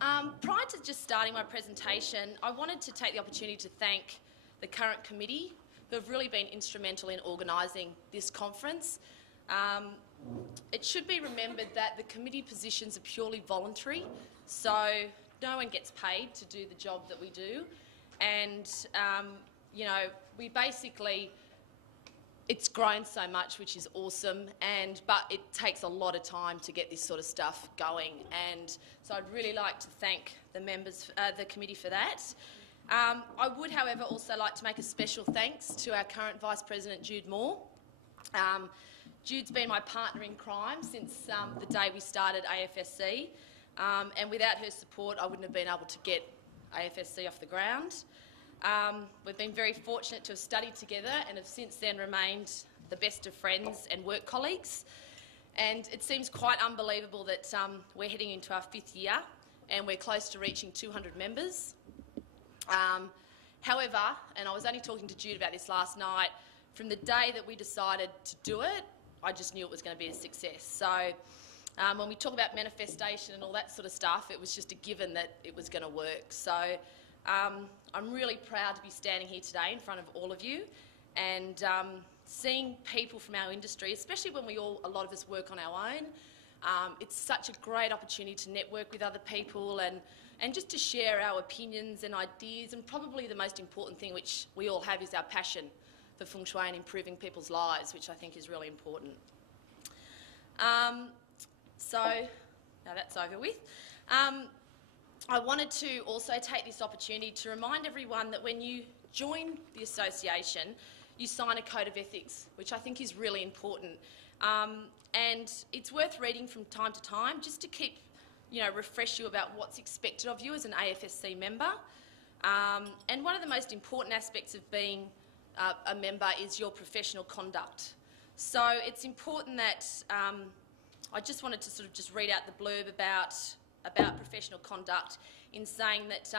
Prior to just starting my presentation, I wanted to take the opportunity to thank the current committee who have really been instrumental in organising this conference. It should be remembered that the committee positions are purely voluntary, so no one gets paid to do the job that we do. And, we basically, it's grown so much, which is awesome, but it takes a lot of time to get this sort of stuff going. And so I'd really like to thank the members, the committee for that. I would, however, also like to make a special thanks to our current Vice President, Jude Moore. Jude's been my partner in crime since the day we started AFSC, and without her support I wouldn't have been able to get AFSC off the ground. We've been very fortunate to have studied together and have since then remained the best of friends and work colleagues. And it seems quite unbelievable that we're heading into our 5th year and we're close to reaching 200 members. However, and I was only talking to Jude about this last night, from the day that we decided to do it, I just knew it was going to be a success. So when we talk about manifestation and all that sort of stuff, it was just a given that it was going to work. So I'm really proud to be standing here today in front of all of you and seeing people from our industry, especially when a lot of us work on our own. It's such a great opportunity to network with other people and just to share our opinions and ideas, and probably the most important thing which we all have is our passion for Feng Shui and improving people's lives, which I think is really important. So, now that's over with. I wanted to also take this opportunity to remind everyone that when you join the association, you sign a code of ethics, which I think is really important. And it's worth reading from time to time just to keep, refresh you about what's expected of you as an AFSC member. And one of the most important aspects of being a member is your professional conduct. So it's important that I just wanted to sort of just read out the blurb about professional conduct in saying that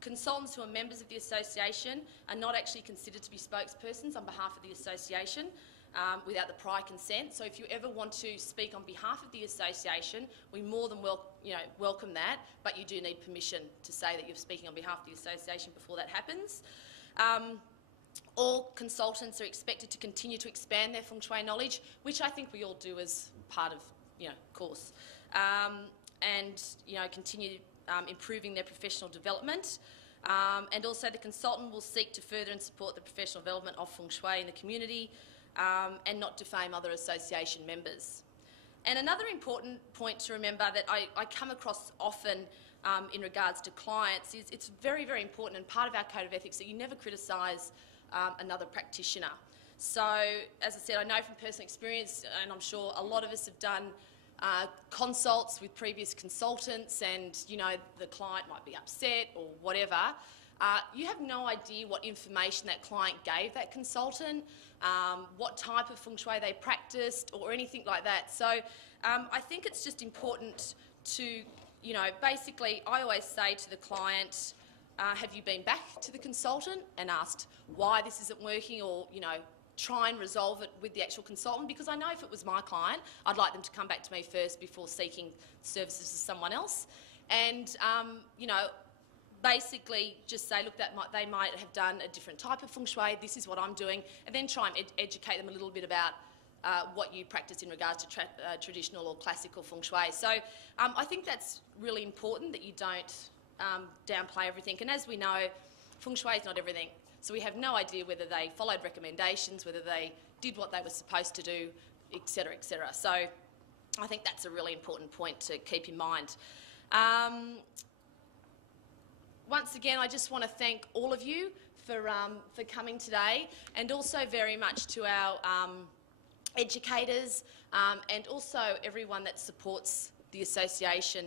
consultants who are members of the association are not actually considered to be spokespersons on behalf of the association without the prior consent. So if you ever want to speak on behalf of the association, we more than welcome that, but you do need permission to say that you're speaking on behalf of the association before that happens. All consultants are expected to continue to expand their Feng Shui knowledge, which I think we all do as part of, course, and continue improving their professional development. And also the consultant will seek to further and support the professional development of Feng Shui in the community and not defame other association members. And another important point to remember that I come across often in regards to clients is it's very, very important and part of our code of ethics that you never criticise another practitioner. So, as I said, I know from personal experience, and I'm sure a lot of us have done consults with previous consultants and, the client might be upset or whatever. You have no idea what information that client gave that consultant, what type of Feng Shui they practiced or anything like that. So I think it's just important to, basically I always say to the client, have you been back to the consultant and asked why this isn't working, or, try and resolve it with the actual consultant? Because I know if it was my client, I'd like them to come back to me first before seeking services of someone else. And, basically just say, look, they might have done a different type of Feng Shui, this is what I'm doing, and then try and educate them a little bit about what you practice in regards to traditional or classical Feng Shui. So I think that's really important, that you don't downplay everything. And as we know, Feng Shui is not everything. So we have no idea whether they followed recommendations, whether they did what they were supposed to do, etc., etc. So I think that's a really important point to keep in mind. Once again, I just want to thank all of you for coming today, and also very much to our educators and also everyone that supports the association